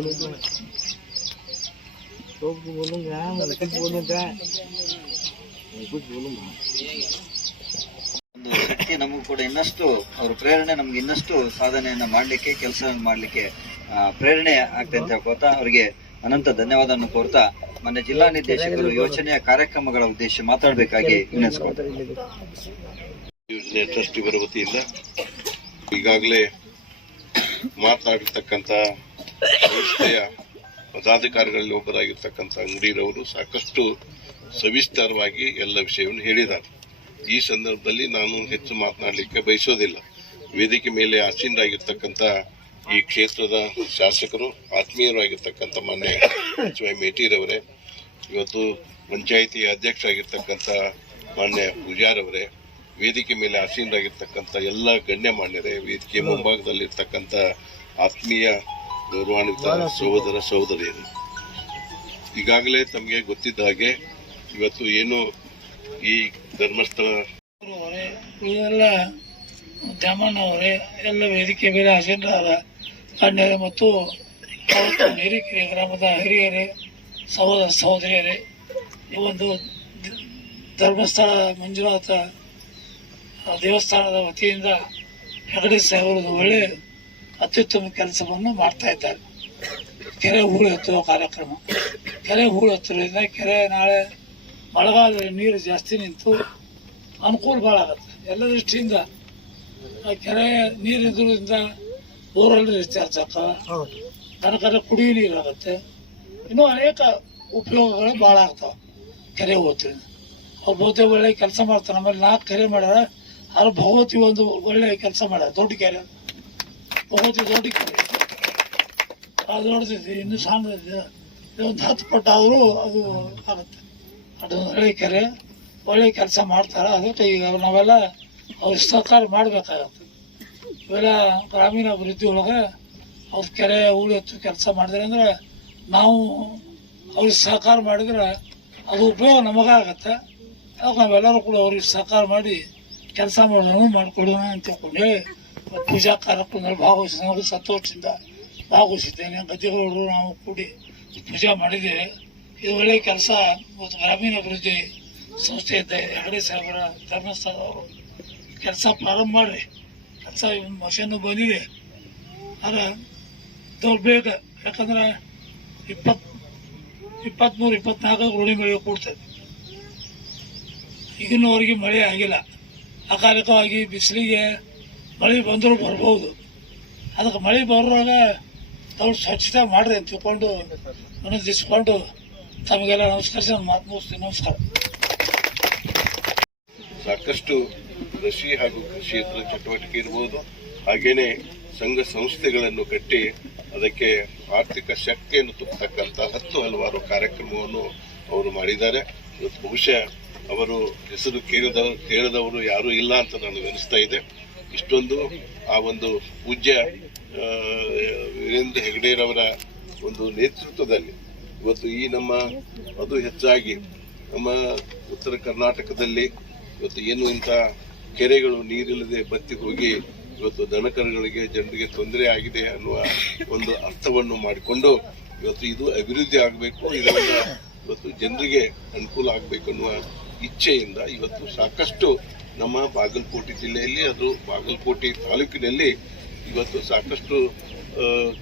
बोलूंगा सबको बोलूंगा मैं कुछ बोलूंगा मैं कुछ बोलूंगा ಒಂದು ಶಕ್ತಿ ನಮಗೂ ಕೂಡ ಇನ್ನಷ್ಟು ಅವ್ರ ಪ್ರೇರಣೆ ನಮ್ಗೆ ಇನ್ನಷ್ಟು ಸಾಧನೆಯನ್ನ ಮಾಡ್ಲಿಕ್ಕೆ ಕೆಲಸ ಮಾಡ್ಲಿಕ್ಕೆ ಆ, ಪ್ರೇರಣೆ ಆಗ್ತದೆ ಅಂತ ಹೇಳ್ಕೊತಾ ಅವರಿಗೆ ಅನಂತ ಧನ್ಯವಾದವನ್ನು ಕೋರ್ತಾ ಮೊನ್ನೆ ಜಿಲ್ಲಾ ನಿರ್ದೇಶಕರು ಯೋಜನೆಯ ಕಾರ್ಯಕ್ರಮಗಳ ಉದ್ದೇಶ ಮಾತಾಡಬೇಕಾಗಿ ವಿನಂತಿಸ್ಕೊಳ್ತಾರೆ ಯೋಜನೆ ಟ್ರಸ್ಟ್ ಇವರ ವತಿಯಿಂದ ಈಗಾಗಲೇ ಮಾತನಾಡಿರ್ತಕ್ಕಂಥ ಸಂಸ್ಥೆಯ ಪದಾಧಿಕಾರಿಗಳಲ್ಲಿ ಒಬ್ಬರಾಗಿರ್ತಕ್ಕಂಥ ಅಂಗಡಿರವರು ಸಾಕಷ್ಟು ಸವಿಸ್ತಾರವಾಗಿ ಎಲ್ಲ ವಿಷಯವನ್ನು ಹೇಳಿದ್ದಾರೆ. ಈ ಸಂದರ್ಭದಲ್ಲಿ ನಾನು ಹೆಚ್ಚು ಮಾತನಾಡಲಿಕ್ಕೆ ಬಯಸೋದಿಲ್ಲ. ವೇದಿಕೆ ಮೇಲೆ ಆಸೀನರಾಗಿರ್ತಕ್ಕಂಥ ಈ ಕ್ಷೇತ್ರದ ಶಾಸಕರು, ಆತ್ಮೀಯರಾಗಿರ್ತಕ್ಕಂಥ ಮಾನ್ಯ ಎಚ್ ವೈ ಮೇಟಿರವರೇ ಇವತ್ತು ಪಂಚಾಯಿತಿ ಅಧ್ಯಕ್ಷರಾಗಿರ್ತಕ್ಕಂಥ ಮಾನ್ಯ ಪೂಜಾರವರೇ ವೇದಿಕೆ ಮೇಲೆ ಆಸೀನರಾಗಿರ್ತಕ್ಕಂಥ ಎಲ್ಲ ಗಣ್ಯ ಗಣ್ಯಮಾನ್ಯರೇ ವೇದಿಕೆ ಮುಂಭಾಗದಲ್ಲಿರ್ತಕ್ಕಂಥ ಆತ್ಮೀಯ ಗೌರವಾನ್ವಿತ ಸಹೋದರ ಸಹೋದರಿಯರು ಈಗಾಗಲೇ ತಮಗೆ ಗೊತ್ತಿದ್ದ ಹಾಗೆ ಇವತ್ತು ಏನು ಈ ಧರ್ಮಸ್ಥಳ ಇವೆಲ್ಲ ದ್ಯಾಮಣ್ಣವರೇ ಎಲ್ಲ ವೇದಿಕೆ ಮೇಲೆ ಆಸೀನರಾದ ಗಣ್ಯರೇ ಮತ್ತು ಹಿರಿಕೆರೆ ಗ್ರಾಮದ ಹಿರಿಯರೇ ಸಹೋದರ ಸಹೋದರಿಯರೇ ಈ ಒಂದು ಧರ್ಮಸ್ಥಳ ಮಂಜುನಾಥ ದೇವಸ್ಥಾನದ ವತಿಯಿಂದ ಹೆಗಡೆ ಸಾಹೇಬರದು ಒಳ್ಳೆ ಅತ್ಯುತ್ತಮ ಕೆಲಸವನ್ನು ಮಾಡ್ತಾ ಇದ್ದಾರೆ. ಕೆರೆ ಹೂಳು ಎತ್ತುವ ಕಾರ್ಯಕ್ರಮ. ಕೆರೆ ಹೂಳು ಎತ್ತುವುದರಿಂದ ಕೆರೆ ನಾಳೆ ಮಳೆಗಾಲ ನೀರು ಜಾಸ್ತಿ ನಿಂತು ಅನುಕೂಲ ಭಾಳ ಆಗುತ್ತೆ. ಎಲ್ಲ ದೃಷ್ಟಿಯಿಂದ ಆ ಕೆರೆ ನೀರು ಇದ್ರಿಂದ ಬೋರ್ವೆಲ್ ರೀಚಾರ್ಜ್ ಆಗ್ತವೆ ತನಕರ ಕುಡಿಯೋ ನೀರು ಆಗುತ್ತೆ. ಇನ್ನೂ ಅನೇಕ ಉಪಯೋಗಗಳು ಭಾಳ ಆಗ್ತಾವೆ ಕೆರೆ ಹೋಗ್ತೀನಿ ಅವ್ರು ಬಹುತೇಕ ಒಳ್ಳೆ ಕೆಲಸ ಮಾಡ್ತಾರೆ. ನಮ್ಮಲ್ಲಿ ನಾಲ್ಕು ಕೆರೆ ಮಾಡ್ಯಾರ ಆದ್ರೆ ಭಗವತಿ ಒಂದು ಒಳ್ಳೆ ಕೆಲಸ ಮಾಡ್ಯಾರ. ದೊಡ್ಡ ಕೆರೆ ಭಗವತಿ ದೊಡ್ಡ ಅದು ನೋಡ್ತೈತಿ ಇನ್ನು ಸಣ್ಣದಿದೆ ಇದು. ಒಂದು ಹತ್ತು ಪಟ್ಟಾದರೂ ಅದು ಆಗುತ್ತೆ. ಅದು ಒಳ್ಳೆ ಕೆರೆ, ಒಳ್ಳೆ ಕೆಲಸ ಮಾಡ್ತಾರೆ. ಅದಕ್ಕೆ ಈಗ ನಾವೆಲ್ಲ ಅವ್ರಿಗೆ ಸಹಕಾರ ಮಾಡಬೇಕಾಗತ್ತೆ. ಇವೆಲ್ಲ ಗ್ರಾಮೀಣ ಅಭಿವೃದ್ಧಿ ಒಳಗೆ ಅವ್ರ ಕೆರೆ ಹೂಳು ಎತ್ತು ಕೆಲಸ ಮಾಡಿದ್ರೆ ಅಂದ್ರೆ ನಾವು ಅವ್ರಿಗೆ ಸಹಕಾರ ಮಾಡಿದ್ರೆ ಅದು ಉಪಯೋಗ ನಮಗಾಗತ್ತೆ. ಅದಕ್ಕೆ ನಾವೆಲ್ಲರೂ ಕೂಡ ಅವ್ರಿಗೆ ಸಹಕಾರ ಮಾಡಿ ಕೆಲಸ ಮಾಡೋಣ ಮಾಡಿಕೊಡೋಣ ಅಂತ ತಿಳ್ಕೊಂಡು. ಪೂಜಾ ಕಾರ್ಯಕ್ರಮದಲ್ಲಿ ಭಾಗವಹಿಸಿ ನಾವು ಸಂತೋಷದಿಂದ ಭಾಗವಹಿಸಿದ್ದೇನೆ. ಗದ್ದೆಗಳು ನಾವು ಕೂಡಿ ಪೂಜೆ ಮಾಡಿದ್ದೇವೆ. ಇದು ಒಳ್ಳೆಯ ಕೆಲಸ. ಇವತ್ತು ಗ್ರಾಮೀಣಾಭಿವೃದ್ಧಿ ಸಂಸ್ಥೆ ಇದ್ದ ಹೆಗಡೆ ಸಾಹೇಬರ ಧರ್ಮಸ್ಥಳದವರು ಕೆಲಸ ಪ್ರಾರಂಭ ಮಾಡಿ ಕೆಲಸ ಮಷನ್ನು ಬಂದಿದೆ. ಆದರೆ ದೌರ್ಬೇಗ ಬೇಗ ಯಾಕಂದ್ರೆ ಇಪ್ಪತ್ ಇಪ್ಪತ್ತ್ಮೂರು ಇಪ್ಪತ್ನಾಲ್ಕು ರೂಢಿ ಮಳೆ ಕೂಡ್ತದೆ. ಈಗಿನವರೆಗೆ ಮಳೆ ಆಗಿಲ್ಲ. ಅಕಾಲಿಕವಾಗಿ ಬಿಸಿಲಿಗೆ ಮಳೆ ಬಂದರೂ ಬರ್ಬೋದು. ಅದಕ್ಕೆ ಮಳೆ ಬರುವಾಗ ತಾವು ಸ್ವಚ್ಛತೆ ಮಾಡ್ರಿ ಅಂತ ತಿಳ್ಕೊಂಡು ವಿನಂತಿಸ್ಕೊಂಡು ತಮಗೆಲ್ಲ ನಮಸ್ಕರಿಸಿ ನಾನು ಮಾತು ಮುಗಿಸ್ತೀನಿ. ನಮಸ್ಕಾರ. ಸಾಕಷ್ಟು ಕೃಷಿ ಹಾಗೂ ಕೃಷಿಯೇತರ ಚಟುವಟಿಕೆ ಇರಬಹುದು ಹಾಗೇನೆ ಸಂಘ ಸಂಸ್ಥೆಗಳನ್ನು ಕಟ್ಟಿ ಅದಕ್ಕೆ ಆರ್ಥಿಕ ಶಕ್ತಿಯನ್ನು ತುಂಬತಕ್ಕಂಥ ಹತ್ತು ಹಲವಾರು ಕಾರ್ಯಕ್ರಮವನ್ನು ಅವರು ಮಾಡಿದ್ದಾರೆ. ಬಹುಶಃ ಅವರು ಹೆಸರು ಕೇಳಿದ ಕೇಳಿದವರು ಯಾರೂ ಇಲ್ಲ ಅಂತ ನನಗೆ ಅನಿಸ್ತಾ ಇದೆ. ಇಷ್ಟೊಂದು ಆ ಒಂದು ಪೂಜ್ಯ ವೀರೇಂದ್ರ ಹೆಗಡೆರವರ ಒಂದು ನೇತೃತ್ವದಲ್ಲಿ ಇವತ್ತು ಈ ನಮ್ಮ, ಅದು ಹೆಚ್ಚಾಗಿ ನಮ್ಮ ಉತ್ತರ ಕರ್ನಾಟಕದಲ್ಲಿ ಇವತ್ತು ಏನು ಇಂಥ ಕೆರೆಗಳು, ನೀರಿಲ್ಲದೆ ಬತ್ತಿ ಹೋಗಿ ಇವತ್ತು ದನಕರುಗಳಿಗೆ ಜನರಿಗೆ ತೊಂದರೆ ಆಗಿದೆ ಅನ್ನುವ ಒಂದು ಅರ್ಥವನ್ನು ಮಾಡಿಕೊಂಡು ಇವತ್ತು ಇದು ಅಭಿವೃದ್ಧಿ ಆಗಬೇಕು, ಇದರಿಂದ ಇವತ್ತು ಜನರಿಗೆ ಅನುಕೂಲ ಆಗಬೇಕು ಅನ್ನುವ ಇಚ್ಛೆಯಿಂದ ಇವತ್ತು ಸಾಕಷ್ಟು ನಮ್ಮ ಬಾಗಲಕೋಟೆ ಜಿಲ್ಲೆಯಲ್ಲಿ, ಅದು ಬಾಗಲಕೋಟೆ ತಾಲೂಕಿನಲ್ಲಿ ಇವತ್ತು ಸಾಕಷ್ಟು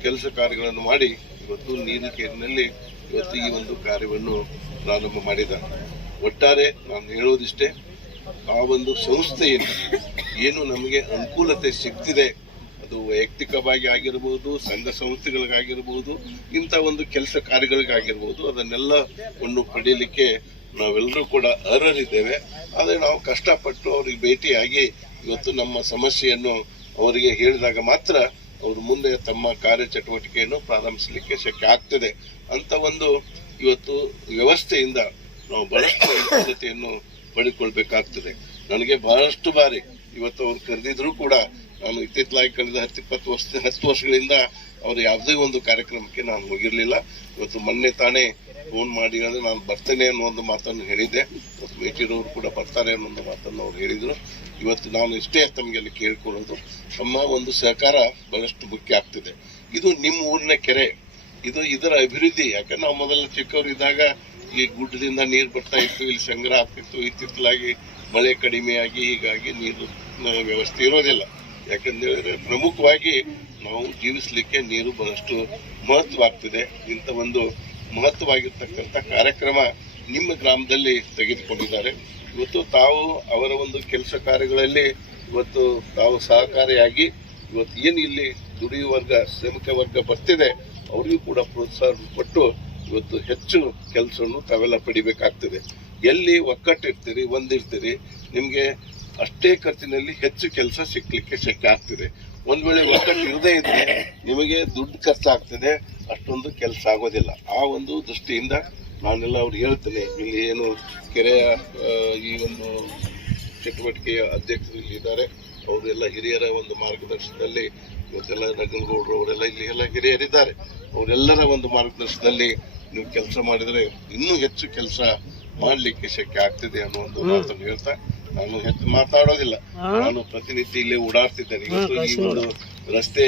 ಕೆಲಸ ಕಾರ್ಯಗಳನ್ನು ಮಾಡಿ ಇವತ್ತು ನೀರಿನ ಕೇರಿನಲ್ಲಿ ಇವತ್ತು ಈ ಒಂದು ಕಾರ್ಯವನ್ನು ಪ್ರಾರಂಭ ಮಾಡಿದ್ದಾರೆ ಒಟ್ಟಾರೆ ನಾನು ಹೇಳೋದಿಷ್ಟೇ, ಆ ಒಂದು ಸಂಸ್ಥೆಯಲ್ಲಿ ಏನು ನಮಗೆ ಅನುಕೂಲತೆ ಸಿಗ್ತಿದೆ, ಅದು ವೈಯಕ್ತಿಕವಾಗಿ ಆಗಿರಬಹುದು ಸಂಘ ಸಂಸ್ಥೆಗಳಿಗಾಗಿರ್ಬೋದು, ಇಂಥ ಒಂದು ಕೆಲಸ ಕಾರ್ಯಗಳಿಗಾಗಿರ್ಬೋದು, ಅದನ್ನೆಲ್ಲ ಒಂದು ಪಡೀಲಿಕ್ಕೆ ನಾವೆಲ್ಲರೂ ಕೂಡ ಅರ್ಹರಿದ್ದೇವೆ. ಆದರೆ ನಾವು ಕಷ್ಟಪಟ್ಟು ಅವ್ರಿಗೆ ಭೇಟಿಯಾಗಿ ಇವತ್ತು ನಮ್ಮ ಸಮಸ್ಯೆಯನ್ನು ಅವರಿಗೆ ಹೇಳಿದಾಗ ಮಾತ್ರ ಅವರು ಮುಂದೆ ತಮ್ಮ ಕಾರ್ಯಚಟುವಟಿಕೆಯನ್ನು ಪ್ರಾರಂಭಿಸಲಿಕ್ಕೆ ಶಕ್ಯ ಆಗ್ತದೆ ಅಂತ ಒಂದು ಇವತ್ತು ವ್ಯವಸ್ಥೆಯಿಂದ ನಾವು ಬಹಳಷ್ಟು ಅನುಕೂಲತೆಯನ್ನು ಪಡೆದುಕೊಳ್ಬೇಕಾಗ್ತದೆ. ನನಗೆ ಬಹಳಷ್ಟು ಬಾರಿ ಇವತ್ತು ಅವ್ರು ಕರೆದಿದ್ರು ಕೂಡ ನಾನು ಇತ್ತಿತ್ತಲಾಗಿ ಕಳೆದ ಹತ್ತು, ಇಪ್ಪತ್ತು ವರ್ಷ, ಹತ್ತು ವರ್ಷಗಳಿಂದ ಅವರು ಯಾವುದೇ ಒಂದು ಕಾರ್ಯಕ್ರಮಕ್ಕೆ ನಾನು ಹೋಗಿರಲಿಲ್ಲ. ಇವತ್ತು ಮೊನ್ನೆ ತಾನೇ ಫೋನ್ ಮಾಡಿ ಅಂದ್ರೆ ನಾನು ಬರ್ತೇನೆ ಅನ್ನೋ ಒಂದು ಮಾತನ್ನು ಹೇಳಿದ್ದೆ. ಇವತ್ತು ಮೇಟಿರವರು ಕೂಡ ಬರ್ತಾರೆ ಅನ್ನೋ ಒಂದು ಮಾತನ್ನು ಅವ್ರು ಹೇಳಿದ್ರು. ಇವತ್ತು ನಾನು ಇಷ್ಟೇ ತಮಗೆಲ್ಲ ಕೇಳ್ಕೊಳ್ಳೋದು, ತಮ್ಮ ಒಂದು ಸಹಕಾರ ಬಹಳಷ್ಟು ಮುಖ್ಯ ಆಗ್ತಿದೆ. ಇದು ನಿಮ್ಮ ಊರಿನ ಕೆರೆ. ಇದು ಇದರ ಅಭಿವೃದ್ಧಿ. ಯಾಕಂದ್ರೆ ನಾವು ಮೊದಲ ಚಿಕ್ಕವರಿದ್ದಾಗ ಈ ಗುಡ್ಡದಿಂದ ನೀರು ಬರ್ತಾ ಇತ್ತು, ಇಲ್ಲಿ ಸಂಗ್ರಹ ಆಗ್ತಿತ್ತು. ಇತ್ತಿತ್ತಲಾಗಿ ಮಳೆ ಕಡಿಮೆಯಾಗಿ ಹೀಗಾಗಿ ನೀರು ವ್ಯವಸ್ಥೆ ಇರೋದಿಲ್ಲ. ಯಾಕಂದ್ರೆ ಪ್ರಮುಖವಾಗಿ ನಾವು ಜೀವಿಸಲಿಕ್ಕೆ ನೀರು ಬಹಳಷ್ಟು ಮಹತ್ವ ಆಗ್ತಿದೆ ಇಂಥ ಒಂದು ಮಹತ್ವವಾಗಿರ್ತಕ್ಕಂಥ ಕಾರ್ಯಕ್ರಮ ನಿಮ್ಮ ಗ್ರಾಮದಲ್ಲಿ ತೆಗೆದುಕೊಂಡಿದ್ದಾರೆ. ಇವತ್ತು ತಾವು ಅವರ ಒಂದು ಕೆಲಸ ಕಾರ್ಯಗಳಲ್ಲಿ ಇವತ್ತು ತಾವು ಸಹಕಾರಿಯಾಗಿ ಇವತ್ತು ಏನು ಇಲ್ಲಿ ದುಡಿಯುವ ವರ್ಗ, ಶ್ರಮಿಕ ವರ್ಗ ಬರ್ತಿದೆ, ಅವರಿಗೂ ಕೂಡ ಪ್ರೋತ್ಸಾಹ ಕೊಟ್ಟು ಇವತ್ತು ಹೆಚ್ಚು ಕೆಲಸವನ್ನು ತಾವೆಲ್ಲ ಪಡಿಬೇಕಾಗ್ತದೆ. ಎಲ್ಲಿ ಒಕ್ಕಟ್ಟಿರ್ತೀರಿ, ಒಂದಿರ್ತೀರಿ ನಿಮಗೆ ಅಷ್ಟೇ ಖರ್ಚಿನಲ್ಲಿ ಹೆಚ್ಚು ಕೆಲಸ ಸಿಕ್ಕಲಿಕ್ಕೆ ಶಕ್ಯ ಆಗ್ತಿದೆ. ಒಂದು ವೇಳೆ ಒಕ್ಕಟ್ಟು ಇರದೇ ಇದ್ರೆ ನಿಮಗೆ ದುಡ್ಡು ಖರ್ಚಾಗ್ತದೆ, ಅಷ್ಟೊಂದು ಕೆಲಸ ಆಗೋದಿಲ್ಲ. ಆ ಒಂದು ದೃಷ್ಟಿಯಿಂದ ನಾನೆಲ್ಲ ಅವ್ರಿಗೆ ಹೇಳ್ತೇನೆ, ಇಲ್ಲಿ ಏನು ಕೆರೆಯ ಈ ಒಂದು ಚಟುವಟಿಕೆಯ ಅಧ್ಯಕ್ಷರು ಇಲ್ಲಿ ಇದ್ದಾರೆ. ಅವರೆಲ್ಲ ಹಿರಿಯರ ಒಂದು ಮಾರ್ಗದರ್ಶನದಲ್ಲಿ, ಇವತ್ತೆಲ್ಲ ನಗನಗೌಡರು ಅವರೆಲ್ಲ ಇಲ್ಲಿ ಎಲ್ಲ ಹಿರಿಯರಿದ್ದಾರೆ. ಅವರೆಲ್ಲರ ಒಂದು ಮಾರ್ಗದರ್ಶನದಲ್ಲಿ ನೀವು ಕೆಲಸ ಮಾಡಿದ್ರೆ ಇನ್ನೂ ಹೆಚ್ಚು ಕೆಲಸ ಮಾಡಲಿಕ್ಕೆ ಶಕ್ಯ ಆಗ್ತಿದೆ ಅನ್ನೋ ಒಂದು ಮಾತನ್ನು ಹೇಳ್ತಾ ನಾನು ಹೆಚ್ಚು ಮಾತಾಡೋದಿಲ್ಲ. ನಾನು ಪ್ರತಿನಿತ್ಯ ಇಲ್ಲಿ ಓಡಾಡ್ತಿದ್ದೇನೆ ಇವತ್ತು ಈ ಒಂದು ರಸ್ತೆ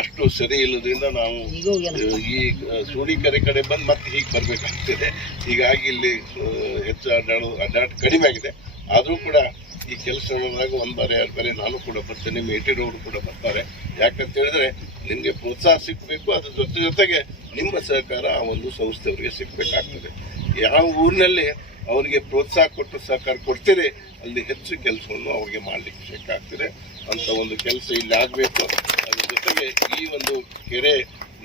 ಅಷ್ಟು ಸರಿ ಇಲ್ಲದ್ರಿಂದ ನಾವು ಈ ಸೋಣಿಕೆರೆ ಕಡೆ ಬಂದು ಮತ್ತೆ ಹೀಗೆ ಬರ್ಬೇಕಾಗ್ತದೆ. ಹೀಗಾಗಿ ಇಲ್ಲಿ ಹೆಚ್ಚು ಅಡ್ಡಾಡೋ ಅಡ್ಡಾಟ ಕಡಿಮೆ ಆಗಿದೆ. ಆದರೂ ಕೂಡ ಈ ಕೆಲಸ ನೋಡಿದಾಗ ಒಂದು ಬಾರಿ ಎರಡು ಬಾರಿ ನಾನು ಕೂಡ ಬರ್ತೇನೆ ಮೇಟಿರೋರು ಕೂಡ ಬರ್ತಾರೆ. ಯಾಕಂತ ಹೇಳಿದ್ರೆ ನಿಮ್ಗೆ ಪ್ರೋತ್ಸಾಹ ಸಿಗ್ಬೇಕು. ಅದ್ರ ಜೊತೆ ಜೊತೆಗೆ ನಿಮ್ಮ ಸಹಕಾರ ಆ ಒಂದು ಸಂಸ್ಥೆಯವರಿಗೆ ಸಿಕ್ಬೇಕಾಗ್ತದೆ ಯಾವ ಊರಿನಲ್ಲಿ ಅವರಿಗೆ ಪ್ರೋತ್ಸಾಹ ಕೊಟ್ಟು ಸಹಕಾರ ಕೊಡ್ತೀರಿ ಅಲ್ಲಿ ಹೆಚ್ಚು ಕೆಲಸವನ್ನು ಅವರಿಗೆ ಮಾಡ್ಲಿಕ್ಕೆ ಬೇಕಾಗ್ತದೆ. ಅಂತ ಒಂದು ಕೆಲಸ ಇಲ್ಲಿ ಆಗಬೇಕು. ಅದ್ರ ಜೊತೆಗೆ ಈ ಒಂದು ಕೆರೆ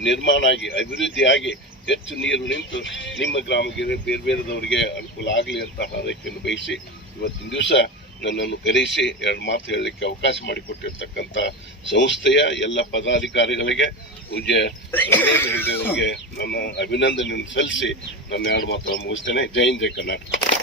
ನಿರ್ಮಾಣ ಆಗಿ ಅಭಿವೃದ್ಧಿಯಾಗಿ ಹೆಚ್ಚು ನೀರು ನಿಂತು ನಿಮ್ಮ ಗ್ರಾಮಕ್ಕೆ ಬೇರೆ ಬೇರೆದವರಿಗೆ ಅನುಕೂಲ ಆಗಲಿ ಅಂತ ಹಾರೈಕೆಯನ್ನು ಬಯಸಿ ಇವತ್ತಿನ ದಿವಸ ನನ್ನನ್ನು ಕರೆಸಿ ಎರಡು ಮಾತು ಹೇಳಲಿಕ್ಕೆ ಅವಕಾಶ ಮಾಡಿಕೊಟ್ಟಿರ್ತಕ್ಕಂಥ ಸಂಸ್ಥೆಯ ಎಲ್ಲ ಪದಾಧಿಕಾರಿಗಳಿಗೆ ಪೂಜೆ ಅವರಿಗೆ ನನ್ನ ಅಭಿನಂದನೆಯನ್ನು ಸಲ್ಲಿಸಿ ನನ್ನ ಎರಡು ಮಾತನ್ನು ಮುಗಿಸ್ತೇನೆ. ಜೈ ಹಿಂದ್, ಜೈ ಕರ್ನಾಟಕ.